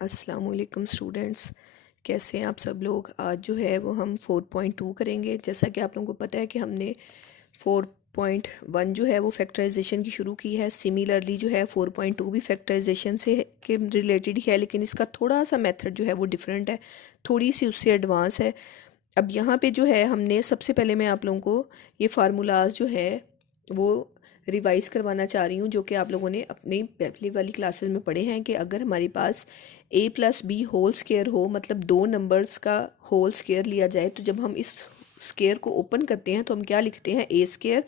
अस्सलाम वालेकुम स्टूडेंट्स, कैसे हैं आप सब लोग। आज जो है वो हम 4.2 करेंगे। जैसा कि आप लोगों को पता है कि हमने 4.1 जो है वो फैक्टराइजेशन की शुरू की है। सिमिलरली जो है 4.2 भी फैक्टराइजेशन से के रिलेटेड ही है, लेकिन इसका थोड़ा सा मेथड जो है वो डिफरेंट है, थोड़ी सी उससे एडवांस है। अब यहाँ पे जो है हमने सबसे पहले मैं आप लोगों को ये फार्मूलाज जो है वो रिवाइज़ करवाना चाह रही हूँ, जो कि आप लोगों ने अपनी पहली वाली क्लासेस में पढ़े हैं कि अगर हमारे पास a plus b whole square हो, मतलब दो नंबर्स का होल स्केयर लिया जाए, तो जब हम इस स्केयर को ओपन करते हैं तो हम क्या लिखते हैं, a square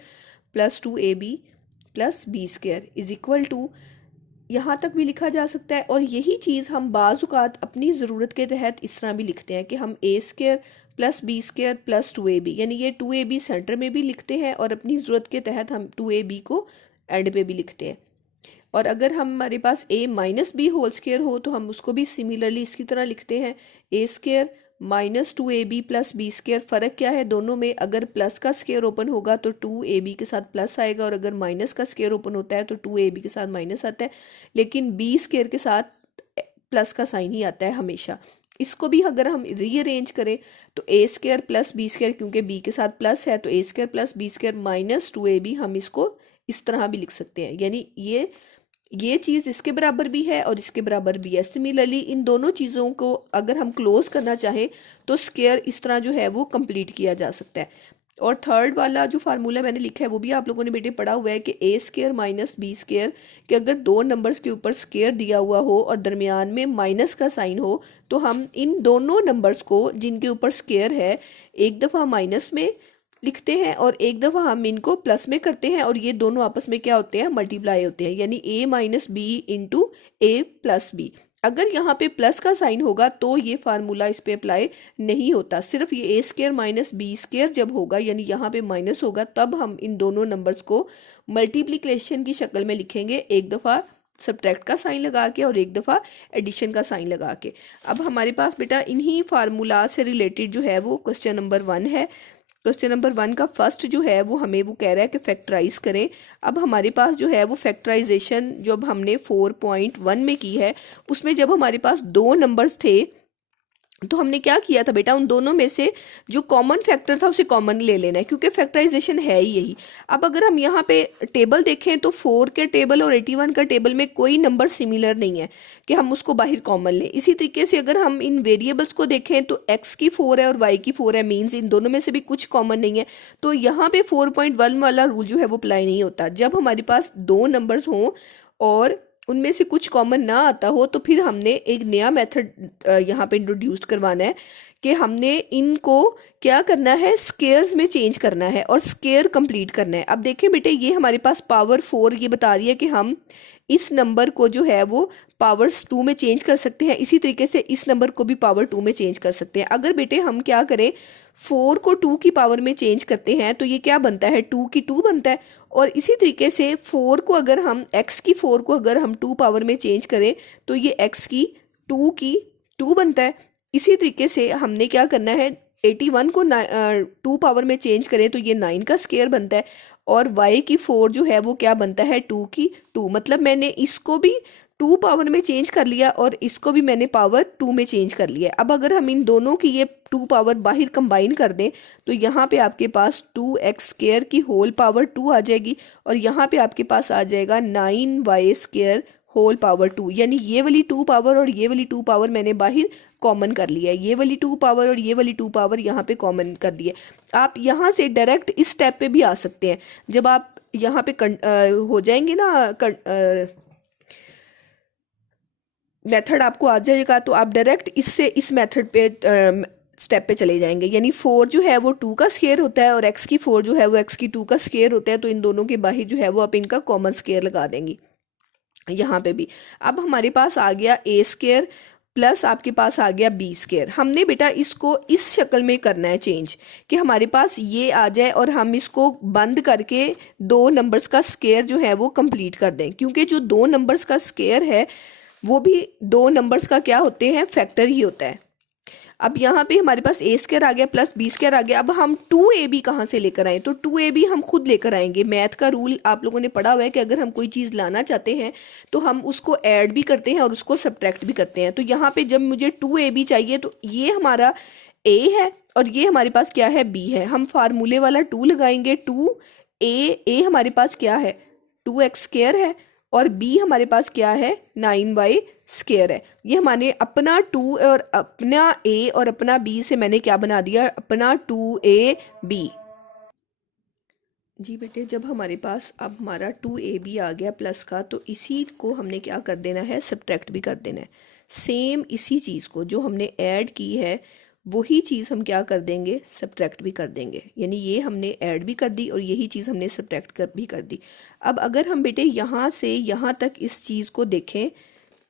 plus 2ab plus b square is equal to, यहाँ तक भी लिखा जा सकता है। और यही चीज़ हम बाज़ औक़ात अपनी ज़रूरत के तहत इस तरह भी लिखते हैं कि हम a square plus b square plus 2ab, यानी ये 2ab सेंटर में भी लिखते हैं और अपनी ज़रूरत के तहत हम 2ab को एंड पे भी लिखते हैं। और अगर हमारे पास a minus b whole square हो तो हम उसको भी सिमिलरली इसकी तरह लिखते हैं, a square minus 2ab plus b square. फ़र्क क्या है दोनों में, अगर प्लस का स्केयर ओपन होगा तो 2ab के साथ प्लस आएगा, और अगर माइनस का स्केयर ओपन होता है तो 2ab के साथ माइनस आता है, लेकिन बी स्केयर के साथ प्लस का साइन ही आता है हमेशा। इसको भी अगर हम रीअरेंज करें तो a square plus b square, क्योंकि b के साथ प्लस है तो a square plus b square minus 2ab, हम इसको इस तरह भी लिख सकते हैं, यानी ये चीज़ इसके बराबर भी है और इसके बराबर भी है। सिमिलरली इन दोनों चीज़ों को अगर हम क्लोज करना चाहें तो स्केयर इस तरह जो है वो कंप्लीट किया जा सकता है। और थर्ड वाला जो फार्मूला मैंने लिखा है वो भी आप लोगों ने बेटे पढ़ा हुआ है कि a square minus b square, कि अगर दो नंबर्स के ऊपर स्केयर दिया हुआ हो और दरमियान में माइनस का साइन हो, तो हम इन दोनों नंबर्स को जिनके ऊपर स्केयर है एक दफ़ा माइनस में लिखते हैं और एक दफ़ा हम इनको प्लस में करते हैं, और ये दोनों आपस में क्या होते हैं, मल्टीप्लाई होते हैं, यानी a minus b into a plus b. अगर यहाँ पे प्लस का साइन होगा तो ये फार्मूला इस पे अप्लाई नहीं होता, सिर्फ ये a square minus b square जब होगा, यानी यहाँ पे माइनस होगा, तब हम इन दोनों नंबर्स को मल्टीप्लिकेशन की शक्ल में लिखेंगे, एक दफ़ा सब्ट्रैक्ट का साइन लगा के और एक दफ़ा एडिशन का साइन लगा के। अब हमारे पास बेटा इन्हीं फार्मूला से रिलेटेड जो है वो क्वेश्चन नंबर 1 है। क्वेश्चन नंबर 1 का फर्स्ट जो है वो हमें वो कह रहा है कि फैक्टराइज करें। अब हमारे पास जो है वो फैक्टराइजेशन जब हमने 4.1 में की है, उसमें जब हमारे पास दो नंबर्स थे तो हमने क्या किया था बेटा, उन दोनों में से जो कॉमन फैक्टर था उसे कॉमन ले लेना है, क्योंकि फैक्टराइजेशन है ही यही। अब अगर हम यहाँ पे टेबल देखें तो 4 के टेबल और 81 का टेबल में कोई नंबर सिमिलर नहीं है कि हम उसको बाहर कॉमन लें। इसी तरीके से अगर हम इन वेरिएबल्स को देखें तो x की 4 है और y की 4 है, मीन्स इन दोनों में से भी कुछ कॉमन नहीं है, तो यहाँ पे 4.1 वाला रूल जो है वो अप्लाई नहीं होता। जब हमारे पास दो नंबर्स हों और उनमें से कुछ कॉमन ना आता हो तो फिर हमने एक नया मेथड यहाँ पे इंट्रोड्यूस करवाना है कि हमने इनको क्या करना है, स्केयर्स में चेंज करना है और स्केयर कंप्लीट करना है। अब देखें बेटे, ये हमारे पास पावर 4 ये बता रही है कि हम इस नंबर को जो है वो पावर्स 2 में चेंज कर सकते हैं, इसी तरीके से इस नंबर को भी पावर 2 में चेंज कर सकते हैं। अगर बेटे हम क्या करें, 4 को 2 की पावर में चेंज करते हैं तो ये क्या बनता है, 2 की 2 बनता है, और इसी तरीके से 4 को अगर हम x की 4 को अगर हम 2 पावर में चेंज करें तो ये x की 2 बनता है। इसी तरीके से हमने क्या करना है, 81 को 2 पावर में चेंज करें तो ये 9 का स्केयर बनता है, और y की 4 जो है वो क्या बनता है, 2 की 2। मतलब मैंने इसको भी 2 पावर में चेंज कर लिया और इसको भी मैंने पावर 2 में चेंज कर लिया। अब अगर हम इन दोनों की ये 2 पावर बाहर कंबाइन कर दें तो यहाँ पे आपके पास 2x स्केयर की होल पावर 2 आ जाएगी, और यहाँ पे आपके पास आ जाएगा 9y स्केयर होल पावर 2, यानी ये वाली 2 पावर और ये वाली 2 पावर मैंने बाहर कॉमन कर लिया है, ये वाली 2 पावर और ये वाली 2 पावर यहाँ पे कॉमन कर दी है। आप यहाँ से डायरेक्ट इस स्टेप पे भी आ सकते हैं, जब आप यहाँ पे हो जाएंगे ना, मेथड आपको आ जाएगा तो आप डायरेक्ट इससे इस मेथड पे स्टेप पे चले जाएंगे, यानी 4 जो है वो 2 का स्केयर होता है और x की 4 जो है वो x की 2 का स्केयर होता है, तो इन दोनों के बाहर जो है वो आप इनका कॉमन स्केयर लगा देंगी यहाँ पे भी। अब हमारे पास आ गया a स्केयर प्लस आपके पास आ गया बी स्केयर। हमने बेटा इसको इस शक्ल में करना है चेंज कि हमारे पास ये आ जाए और हम इसको बंद करके दो नंबर्स का स्केयर जो है वो कंप्लीट कर दें, क्योंकि जो दो नंबर्स का स्केयर है वो भी दो नंबर्स का क्या होते हैं, फैक्टर ही होता है। अब यहाँ पे हमारे पास ए स्क्वायर आ गया प्लस बी स्क्वायर आ गया। अब हम 2ab कहाँ से लेकर आए, तो 2ab हम खुद लेकर आएंगे। मैथ का रूल आप लोगों ने पढ़ा हुआ है कि अगर हम कोई चीज़ लाना चाहते हैं तो हम उसको ऐड भी करते हैं और उसको सब्ट्रैक्ट भी करते हैं। तो यहाँ पे जब मुझे 2ab चाहिए तो ये हमारा a है और ये हमारे पास क्या है, b है। हम फार्मूले वाला 2 लगाएंगे। 2a हमारे पास क्या है, 2x स्क्वायर है और b हमारे पास क्या है, 9y स्क्वायर है। ये हमारे अपना 2 और अपना a और अपना b से मैंने क्या बना दिया, अपना 2ab। जी बेटे, जब हमारे पास अब हमारा 2ab आ गया प्लस का, तो इसी को हमने क्या कर देना है, सब्ट्रैक्ट भी कर देना है। सेम इसी चीज़ को जो हमने ऐड की है वही चीज़ हम क्या कर देंगे, सब्ट्रैक्ट भी कर देंगे। यानी ये हमने ऐड भी कर दी और यही चीज़ हमने सब्ट्रैक्ट कर भी कर दी। अब अगर हम बेटे यहाँ से यहाँ तक इस चीज़ को देखें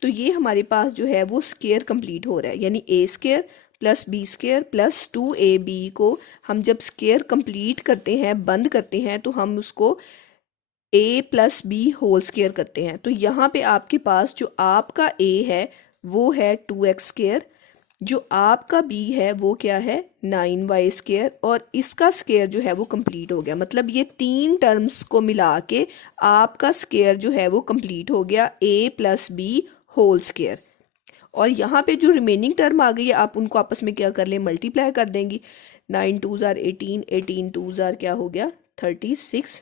तो ये हमारे पास जो है वो स्क्वायर कंप्लीट हो रहा है। यानी a square plus b square plus 2ab को हम जब स्क्वायर कंप्लीट करते हैं, बंद करते हैं, तो हम उसको a plus b whole square करते हैं। तो यहाँ पे आपके पास जो आपका a है वो है 2x स्क्वायर, जो आपका b है वो क्या है, 9y स्क्वायर, और इसका स्क्वायर जो है वो कंप्लीट हो गया। मतलब ये तीन टर्म्स को मिला के आपका स्क्वायर जो है वो कंप्लीट हो गया, a plus b whole square. और यहाँ पे जो रिमेनिंग टर्म आ गई है आप उनको आपस में क्या कर लें, मल्टीप्लाई कर देंगी। 9 2s are 18, 18 2s are क्या हो गया, 36,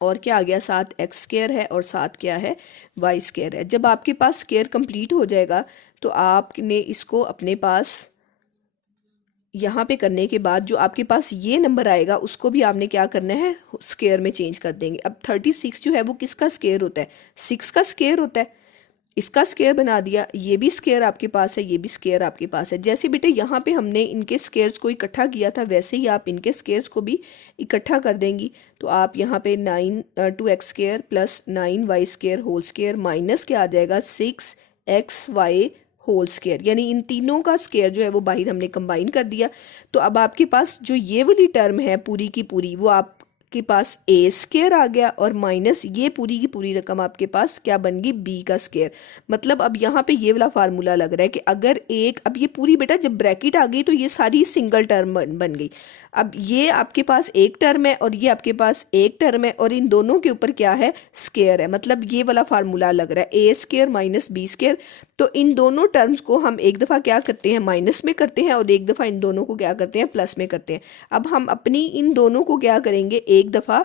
और क्या आ गया, 7 एक्स स्क्वायर है और 7 क्या है, वाई स्क्वायर है। जब आपके पास स्क्वायर कंप्लीट हो जाएगा तो आपने इसको अपने पास यहाँ पे करने के बाद जो आपके पास ये नंबर आएगा उसको भी आपने क्या करना है, स्क्वायर में चेंज कर देंगे। अब 36 जो है वो किसका स्क्वायर होता है, 6 का स्क्वायर होता है। इसका स्क्वायर बना दिया, ये भी स्क्वायर आपके पास है, ये भी स्क्वायर आपके पास है। जैसे बेटे यहाँ पे हमने इनके स्क्वायर्स को इकट्ठा किया था वैसे ही आप इनके स्क्वायर्स को भी इकट्ठा कर देंगी। तो आप यहाँ पे 2x square plus 9y square whole square minus क्या आ जाएगा, 6xy होल स्क्वायर। यानी इन तीनों का स्क्वायर जो है वो बाहर हमने कंबाइन कर दिया। तो अब आपके पास जो ये वाली टर्म है पूरी की पूरी वो आपके पास ए स्क्वायर आ गया और माइनस ये पूरी की पूरी रकम आपके पास क्या बन गई, बी का स्क्वायर। मतलब अब यहाँ पे ये वाला फार्मूला लग रहा है कि अगर एक, अब ये पूरी बेटा जब ब्रैकेट आ गई तो ये सारी सिंगल टर्म बन गई। अब ये आपके पास एक टर्म है और ये आपके पास एक टर्म है और इन दोनों के ऊपर क्या है, स्क्वायर है। मतलब ये वाला फार्मूला लग रहा है, ए स्क्वायर माइनस बी स्क्वायर। तो इन दोनों टर्म्स को हम एक दफ़ा क्या करते हैं, माइनस में करते हैं और एक दफ़ा इन दोनों को क्या करते हैं, प्लस में करते हैं। अब हम अपनी इन दोनों को क्या करेंगे, एक दफ़ा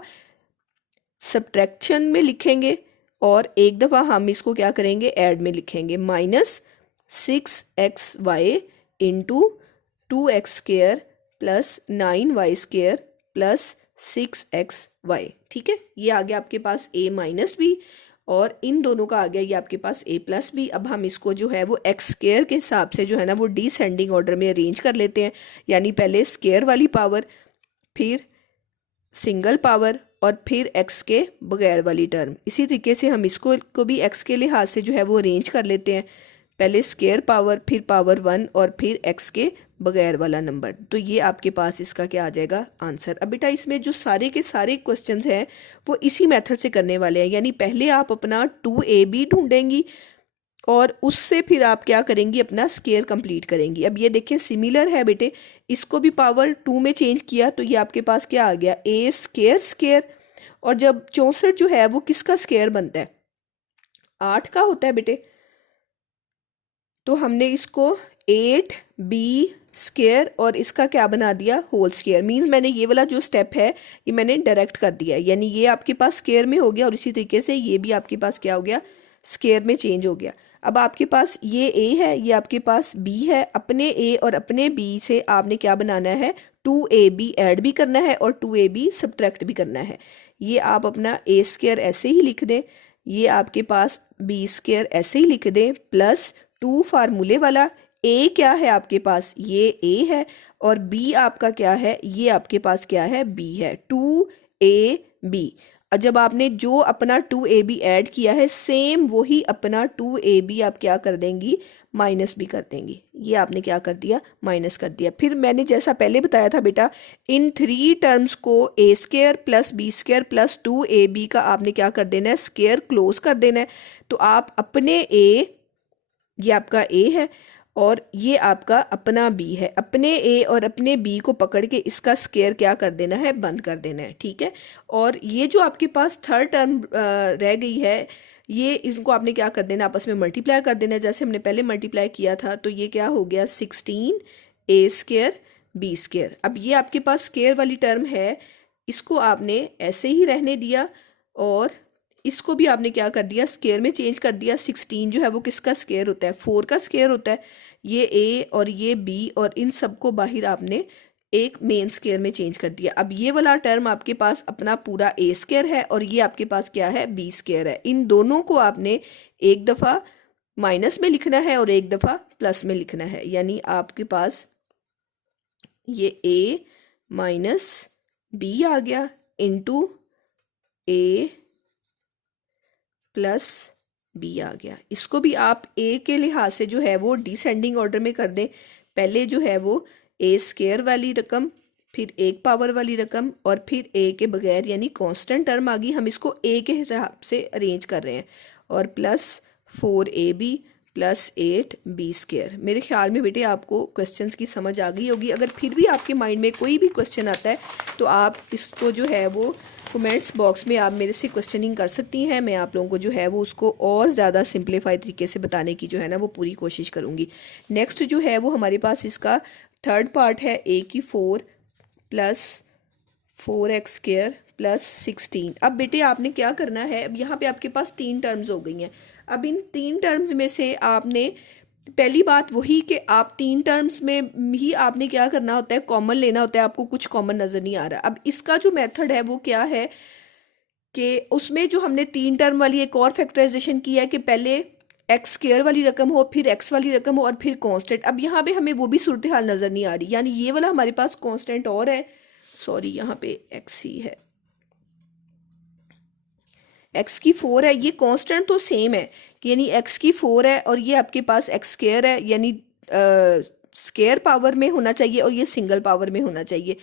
सब्ट्रैक्शन में लिखेंगे और एक दफ़ा हम इसको क्या करेंगे, ऐड में लिखेंगे। Minus 6xy into 2x square plus 9y square plus 6xy। ठीक है, ये आ गया आपके पास a माइनस बी और इन दोनों का आ गया ये आपके पास a प्लस बी। अब हम इसको जो है वो x स्क्वायर के हिसाब से जो है ना वो डिसेंडिंग ऑर्डर में अरेंज कर लेते हैं। यानी पहले स्क्वायर वाली पावर, फिर सिंगल पावर और फिर x के बगैर वाली टर्म। इसी तरीके से हम इसको को भी x के लिहाज से जो है वो अरेंज कर लेते हैं। पहले स्क्वायर पावर, फिर पावर 1 और फिर x के बगैर वाला नंबर। तो ये आपके पास इसका क्या आ जाएगा, आंसर। अब बेटा इसमें जो सारे के सारे क्वेश्चंस हैं वो इसी मेथड से करने वाले हैं। यानी पहले आप अपना 2ab ढूंढेंगी और उससे फिर आप क्या करेंगी, अपना स्क्वायर कंप्लीट करेंगी। अब ये देखिए सिमिलर है बेटे, इसको भी पावर 2 में चेंज किया तो ये आपके पास क्या आ गया, ए स्क्वायर स्क्वायर। और जब 64 जो है वो किसका स्क्वायर बनता है, 8 का होता है बेटे। तो हमने इसको 8b स्क्वायर और इसका क्या बना दिया, होल स्क्वायर। मीन्स मैंने ये वाला जो स्टेप है ये मैंने डायरेक्ट कर दिया है। यानी ये आपके पास स्क्वायर में हो गया और इसी तरीके से ये भी आपके पास क्या हो गया, स्क्वायर में चेंज हो गया। अब आपके पास ये a है, ये आपके पास b है। अपने a और अपने b से आपने क्या बनाना है, 2ab ऐड भी करना है और 2ab सब्ट्रैक्ट भी करना है। ये आप अपना a स्क्वायर ऐसे ही लिख दें, ये आपके पास b स्क्वायर ऐसे ही लिख दें, प्लस 2 फार्मूले वाला। a क्या है आपके पास, ये a है और b आपका क्या है, ये आपके पास क्या है, b है, 2ab। जब आपने जो अपना 2ab ऐड किया है सेम वही अपना 2ab आप क्या कर देंगी, माइनस भी कर देंगी। ये आपने क्या कर दिया, माइनस कर दिया। फिर मैंने जैसा पहले बताया था बेटा, इन 3 टर्म्स को a square plus b square plus 2ab का आपने क्या कर देना है, स्क्वायर क्लोज कर देना है। तो आप अपने a, ये आपका a है, और ये आपका अपना बी है। अपने ए और अपने बी को पकड़ के इसका स्केयर क्या कर देना है, बंद कर देना है, ठीक है। और ये जो आपके पास थर्ड टर्म रह गई है, ये इसको आपने क्या कर देना, आपस में मल्टीप्लाई कर देना है, जैसे हमने पहले मल्टीप्लाई किया था। तो ये क्या हो गया, 16a² b²। अब ये आपके पास स्केयर वाली टर्म है, इसको आपने ऐसे ही रहने दिया और इसको भी आपने क्या कर दिया, स्केयर में चेंज कर दिया। 16 जो है वो किसका स्केयर होता है, 4 का स्केयर होता है। ये ए और ये बी और इन सबको बाहर आपने एक मेन स्केयर में चेंज कर दिया। अब ये वाला टर्म आपके पास अपना पूरा ए स्केयर है और ये आपके पास क्या है, बी स्केयर है। इन दोनों को आपने एक दफ़ा माइनस में लिखना है और एक दफ़ा प्लस में लिखना है, यानी आपके पास ये ए माइनस बी आ गया इंटू ए प्लस बी आ गया। इसको भी आप ए के लिहाज से जो है वो डिसेंडिंग ऑर्डर में कर दें। पहले जो है वो ए स्केयर वाली रकम, फिर एक पावर वाली रकम और फिर ए के बगैर यानी कांस्टेंट टर्म आ गई, हम इसको ए के हिसाब से अरेंज कर रहे हैं। और प्लस 4ab प्लस 8b²। मेरे ख्याल में बेटे आपको क्वेश्चंस की समझ आ गई होगी। अगर फिर भी आपके माइंड में कोई भी क्वेश्चन आता है तो आप इसको जो है वो कमेंट्स बॉक्स में आप मेरे से क्वेश्चनिंग कर सकती हैं। मैं आप लोगों को जो है वो उसको और ज़्यादा सिंप्लीफाई तरीके से बताने की जो है ना वो पूरी कोशिश करूँगी। नेक्स्ट जो है वो हमारे पास इसका थर्ड पार्ट है, a की 4 प्लस 4x² प्लस 16। अब बेटे आपने क्या करना है, अब यहाँ पे आपके पास 3 टर्म्स हो गई हैं। अब इन 3 टर्म्स में से आपने पहली बात वही कि आप 3 टर्म्स में ही आपने क्या करना होता है, कॉमन लेना होता है। आपको कुछ कॉमन नज़र नहीं आ रहा। अब इसका जो मेथड है वो क्या है कि उसमें जो हमने 3 टर्म वाली एक और फैक्टराइजेशन की है कि पहले x² वाली रकम हो, फिर x वाली रकम हो और फिर कांस्टेंट। अब यहाँ पे हमें वो भी सूरत हाल नज़र नहीं आ रही, यानी ये वाला हमारे पास कांस्टेंट और है, सॉरी यहाँ पे x ही है, x की 4 है। ये कांस्टेंट तो सेम है, यानी x की 4 है और ये आपके पास x² है, यानी स्केयर पावर में होना चाहिए और ये सिंगल पावर में होना चाहिए।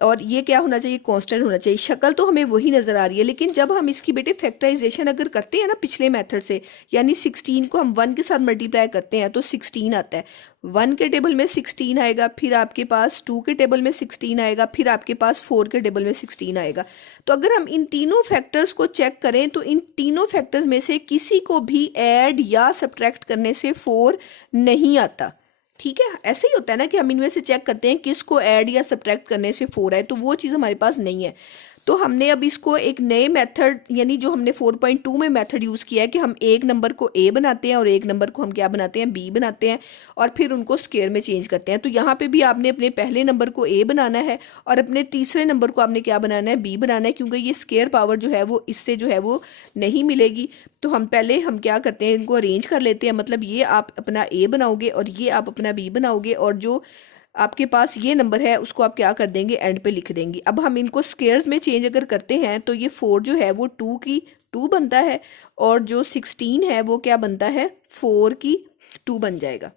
और ये क्या होना चाहिए, कांस्टेंट होना चाहिए। शक्ल तो हमें वही नज़र आ रही है, लेकिन जब हम इसकी बेटे फैक्टराइजेशन अगर करते हैं ना पिछले मेथड से, यानी 16 को हम 1 के साथ मल्टीप्लाई करते हैं तो 16 आता है। 1 के टेबल में 16 आएगा, फिर आपके पास 2 के टेबल में 16 आएगा, फिर आपके पास 4 के टेबल में 16 आएगा। तो अगर हम इन तीनों फैक्टर्स को चेक करें तो इन तीनों फैक्टर्स में से किसी को भी ऐड या सब्ट्रैक्ट करने से 4 नहीं आता, ठीक है। ऐसे ही होता है ना कि हम इनमें से चेक करते हैं किसको ऐड या सब्ट्रैक्ट करने से 4 है, तो वो चीज़ हमारे पास नहीं है। तो हमने अब इसको एक नए मेथड, यानी जो हमने 4.2 में मेथड यूज़ किया है कि हम एक नंबर को a बनाते हैं और एक नंबर को हम क्या बनाते हैं, b बनाते हैं और फिर उनको स्केयर में चेंज करते हैं। तो यहाँ पे भी आपने अपने पहले नंबर को a बनाना है और अपने तीसरे नंबर को आपने क्या बनाना है, b बनाना है, क्योंकि ये स्केयर पावर जो है वो इससे जो है वो नहीं मिलेगी। तो हम पहले हम क्या करते हैं, इनको अरेंज कर लेते हैं। मतलब ये आप अपना a बनाओगे और ये आप अपना b बनाओगे और जो आपके पास ये नंबर है उसको आप क्या कर देंगे, एंड पे लिख देंगे। अब हम इनको स्केयर्स में चेंज अगर करते हैं तो ये 4 जो है वो 2 की 2 बनता है और जो 16 है वो क्या बनता है, 4 की 2 बन जाएगा।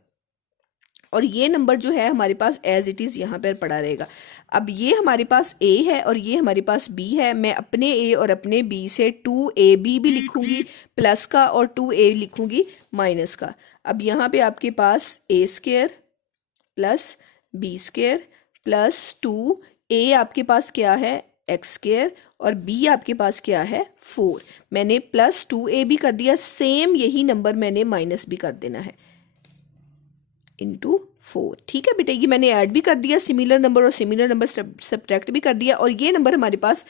और ये नंबर जो है हमारे पास एज इट इज़ यहाँ पर पड़ा रहेगा। अब ये हमारे पास a है और ये हमारे पास b है। मैं अपने a और अपने b से 2ab भी लिखूंगी प्लस का और 2a लिखूंगी माइनस का। अब यहाँ पे आपके पास a² plus b² plus 2a आपके पास क्या है, x² और b आपके पास क्या है, 4। मैंने प्लस 2a भी कर दिया, सेम यही नंबर मैंने माइनस भी कर देना है इंटू 4, ठीक है बेटे। ये मैंने ऐड भी कर दिया सिमिलर नंबर और सिमिलर नंबर सब्ट्रैक्ट भी कर दिया और ये नंबर हमारे पास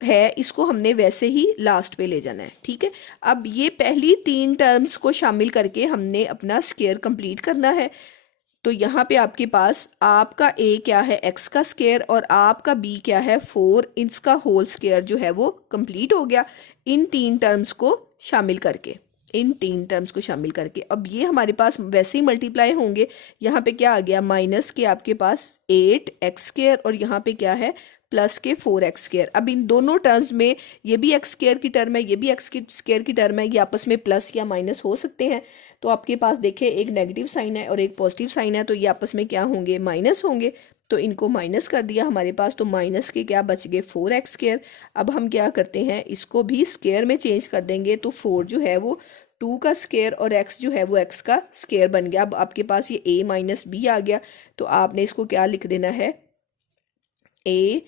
है, इसको हमने वैसे ही लास्ट पे ले जाना है, ठीक है। अब ये पहली 3 टर्म्स को शामिल करके हमने अपना स्केयर कंप्लीट करना है। तो यहाँ पे आपके पास आपका a क्या है, x का स्केयर और आपका b क्या है, 4, इसका होल स्केयर जो है वो कंप्लीट हो गया इन 3 टर्म्स को शामिल करके, इन 3 टर्म्स को शामिल करके। अब ये हमारे पास वैसे ही मल्टीप्लाई होंगे। यहाँ पे क्या आ गया, माइनस के आपके पास 8x² और यहाँ पे क्या है, प्लस के 4x²। अब इन दोनों टर्म्स में ये भी x² की टर्म है, ये भी x² की टर्म है, ये आपस में प्लस या माइनस हो सकते हैं। तो आपके पास देखिए एक नेगेटिव साइन है और एक पॉजिटिव साइन है, तो ये आपस में क्या होंगे, माइनस होंगे। तो इनको माइनस कर दिया हमारे पास, तो माइनस के क्या बच गए, 4x²। अब हम क्या करते हैं, इसको भी स्केयर में चेंज कर देंगे। तो 4 जो है वो 2 का स्केयर और x जो है वो x का स्केयर बन गया। अब आपके पास ये a माइनस बी आ गया, तो आपने इसको क्या लिख देना है, a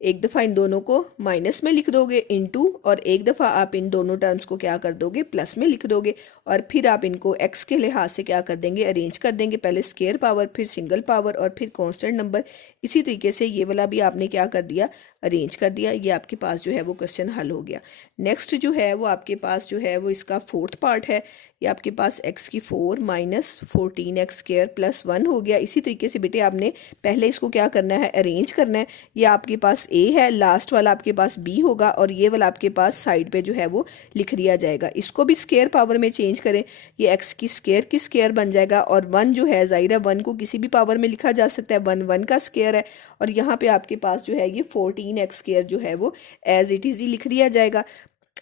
एक दफ़ा इन दोनों को माइनस में लिख दोगे इनटू, और एक दफ़ा आप इन दोनों टर्म्स को क्या कर दोगे, प्लस में लिख दोगे, और फिर आप इनको x के लिहाज से क्या कर देंगे, अरेंज कर देंगे, पहले स्केयर पावर, फिर सिंगल पावर, और फिर कांस्टेंट नंबर। इसी तरीके से ये वाला भी आपने क्या कर दिया, अरेंज कर दिया। ये आपके पास जो है वो क्वेश्चन हल हो गया। नेक्स्ट जो है वो आपके पास जो है वो इसका फोर्थ पार्ट है। ये आपके पास x की 4 माइनस 14x स्केयर प्लस 1 हो गया। इसी तरीके से बेटे आपने पहले इसको क्या करना है, अरेंज करना है। ये आपके पास a है, लास्ट वाला आपके पास b होगा, और ये वाला आपके पास साइड पे जो है वो लिख दिया जाएगा। इसको भी स्केयर पावर में चेंज करें, ये x की स्केयर बन जाएगा, और 1 जो है ज़ाहिर है 1 को किसी भी पावर में लिखा जा सकता है, 1 का स्केयर है, और यहाँ पे आपके पास जो है ये 14x स्केयर जो है वो एज इट इज़ ही लिख दिया जाएगा।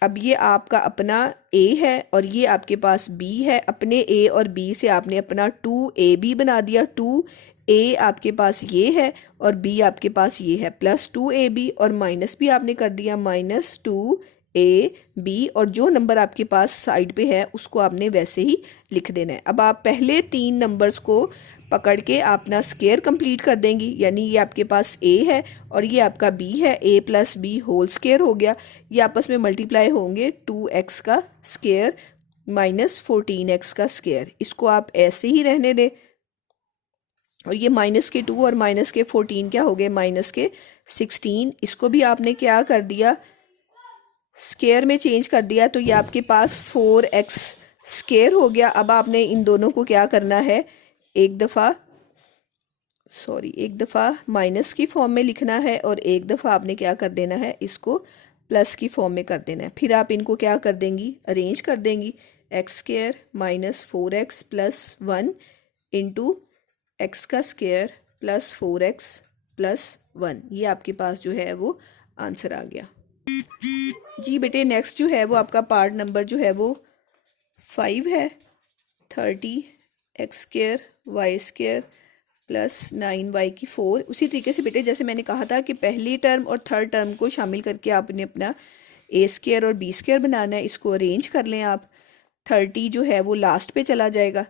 अब ये आपका अपना a है और ये आपके पास b है। अपने a और b से आपने अपना 2ab बना दिया। 2a आपके पास ये है और b आपके पास ये है, प्लस 2ab, और माइनस भी आपने कर दिया माइनस 2ab, और जो नंबर आपके पास साइड पे है उसको आपने वैसे ही लिख देना है। अब आप पहले 3 नंबर्स को पकड़ के अपना स्केयर कंप्लीट कर देंगी, यानी ये आपके पास a है और ये आपका b है, a plus b whole square हो गया। ये आपस में मल्टीप्लाई होंगे, 2x का स्केयर माइनस 14x का स्केयर। इसको आप ऐसे ही रहने दें, और ये माइनस के 2 और माइनस के 14 क्या हो गए, माइनस के 16। इसको भी आपने क्या कर दिया, स्केयर में चेंज कर दिया, तो ये आपके पास 4x स्केयर हो गया। अब आपने इन दोनों को क्या करना है, एक दफ़ा माइनस की फॉर्म में लिखना है, और एक दफ़ा आपने क्या कर देना है, इसको प्लस की फॉर्म में कर देना है। फिर आप इनको क्या कर देंगी, अरेंज कर देंगी, x square minus 4x plus 1 into x का स्केयर प्लस 4x प्लस 1। ये आपके पास जो है वो आंसर आ गया। जी बेटे नेक्स्ट जो है वो आपका पार्ट नंबर जो है वो 5 है। 30x square y square plus 9y की 4। उसी तरीके से बेटे जैसे मैंने कहा था कि पहली टर्म और थर्ड टर्म को शामिल करके आपने अपना a स्केयर और b स्केयर बनाना है। इसको अरेंज कर लें आप। 30 जो है वो लास्ट पे चला जाएगा,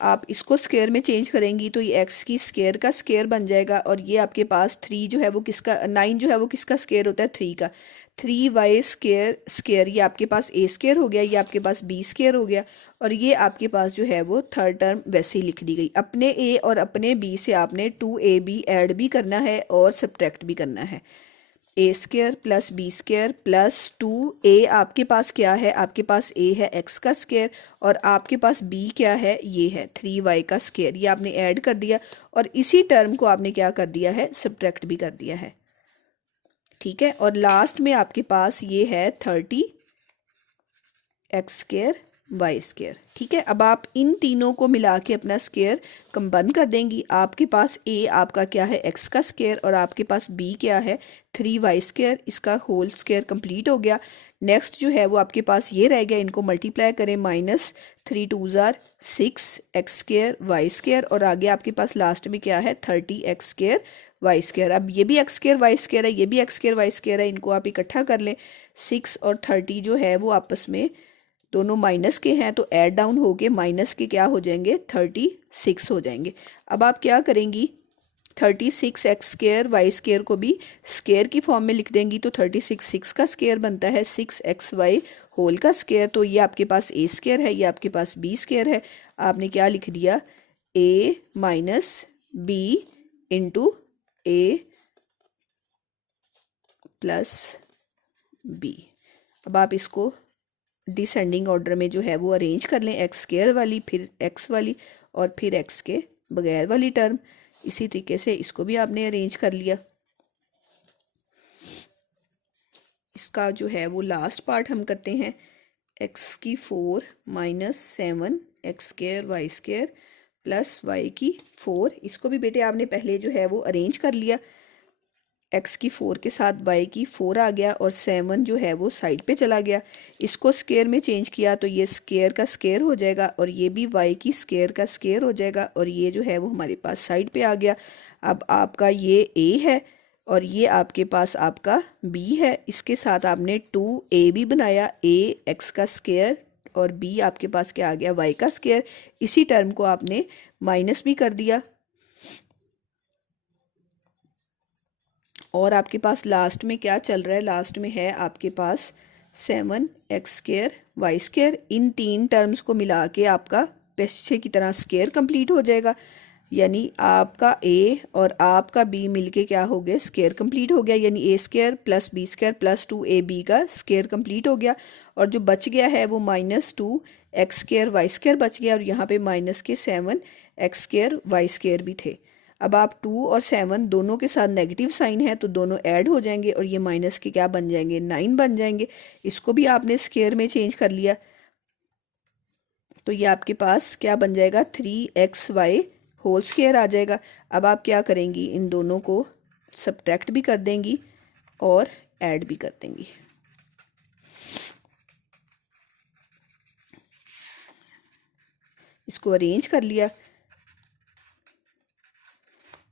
आप इसको स्केयर में चेंज करेंगी तो ये x की स्केयर का स्केयर बन जाएगा, और ये आपके पास 3 जो है वो किसका, 9 जो है वो किसका स्केयर होता है, 3 का। 3y स्केयर ये आपके पास a स्केयर हो गया, ये आपके पास b स्केयर हो गया, और ये आपके पास जो है वो थर्ड टर्म वैसे ही लिख दी गई। अपने a और अपने b से आपने 2ab ऐड भी करना है और सब्ट्रैक्ट भी करना है। a square plus b square plus 2a आपके पास क्या है, आपके पास a है x का स्केयर, और आपके पास b क्या है, ये है 3y का स्केयर। ये आपने ऐड कर दिया, और इसी टर्म को आपने क्या कर दिया है, सब्ट्रैक्ट भी कर दिया है। ठीक है, और लास्ट में आपके पास ये है 30x स्केयर वाई स्केयर। ठीक है, अब आप इन तीनों को मिला के अपना स्केयर कंबाइन कर देंगी। आपके पास a आपका क्या है, x का स्केयर, और आपके पास b क्या है, 3y स्केयर। इसका होल स्केयर कंप्लीट हो गया। नेक्स्ट जो है वो आपके पास ये रह गया, इनको मल्टीप्लाई करें, माइनस 3 2 जार 6x स्केयर वाई स्केयर, और आगे आपके पास लास्ट में क्या है, 30x स्केयर वाई स्केयर। अब ये भी एक्स स्केयर वाई स्केयर है, ये भी एक्स स्केयर वाई स्केयर है, इनको आप इकट्ठा कर लें। 6 और 30 जो है वो आपस में दोनों माइनस के हैं, तो ऐड डाउन होके माइनस के क्या हो जाएंगे, 36 हो जाएंगे। अब आप क्या करेंगी, 36x स्केयर वाई स्केयर को भी स्केयर की फॉर्म में लिख देंगी, तो 36 6 का स्केयर बनता है, 6xy होल का स्केयर। तो ये आपके पास a स्केयर है, ये आपके पास b स्केयर है। आपने क्या लिख दिया, a minus b into a plus b। अब आप इसको डिसेंडिंग ऑर्डर में जो है वो अरेंज कर लें, एक्स स्केयर वाली, फिर एक्स वाली, और फिर एक्स के बगैर वाली टर्म। इसी तरीके से इसको भी आपने अरेंज कर लिया। इसका जो है वो लास्ट पार्ट हम करते हैं, एक्स की 4 minus 7 x square y square plus y की 4। इसको भी बेटे आपने पहले जो है वो अरेंज कर लिया। x की 4 के साथ y की 4 आ गया, और 7 जो है वो साइड पे चला गया। इसको स्केयर में चेंज किया तो ये स्केयर का स्केयर हो जाएगा, और ये भी y की स्केयर का स्केयर हो जाएगा, और ये जो है वो हमारे पास साइड पे आ गया। अब आपका ये a है और ये आपके पास आपका b है। इसके साथ आपने 2a भी बनाया, a x का स्केयर और b आपके पास क्या आ गया, y का स्क्वायर। इसी टर्म को आपने माइनस भी कर दिया और आपके पास लास्ट में क्या चल रहा है, लास्ट में है आपके पास 7x² y²। इन तीन टर्म्स को मिला के आपका पीछे की तरह स्क्वायर कंप्लीट हो जाएगा, यानी आपका a और आपका b मिलके क्या हो गया, स्क्वायर कंप्लीट हो गया, यानी a² + b² + 2ab का स्क्वायर कंप्लीट हो गया। और जो बच गया है वो -2x² y² बच गया, और यहाँ पे माइनस के 7x² y² भी थे। अब आप 2 और 7 दोनों के साथ नेगेटिव साइन है तो दोनों ऐड हो जाएंगे और ये माइनस के क्या बन जाएंगे, 9 बन जाएंगे। इसको भी आपने स्क्वायर में चेंज कर लिया तो ये आपके पास क्या बन जाएगा, 3xy² आ जाएगा। अब आप क्या करेंगी, इन दोनों को सब्ट्रैक्ट भी कर देंगी और ऐड भी कर देंगी। इसको अरेंज कर लिया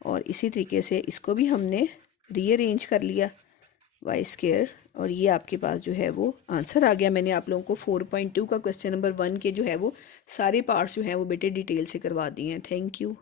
और इसी तरीके से इसको भी हमने रीअरेंज कर लिया y², और ये आपके पास जो है वो आंसर आ गया। मैंने आप लोगों को 4.2 का क्वेश्चन नंबर 1 के जो है वो सारे पार्ट्स जो हैं वो बेटे डिटेल से करवा दिए हैं। Thank you.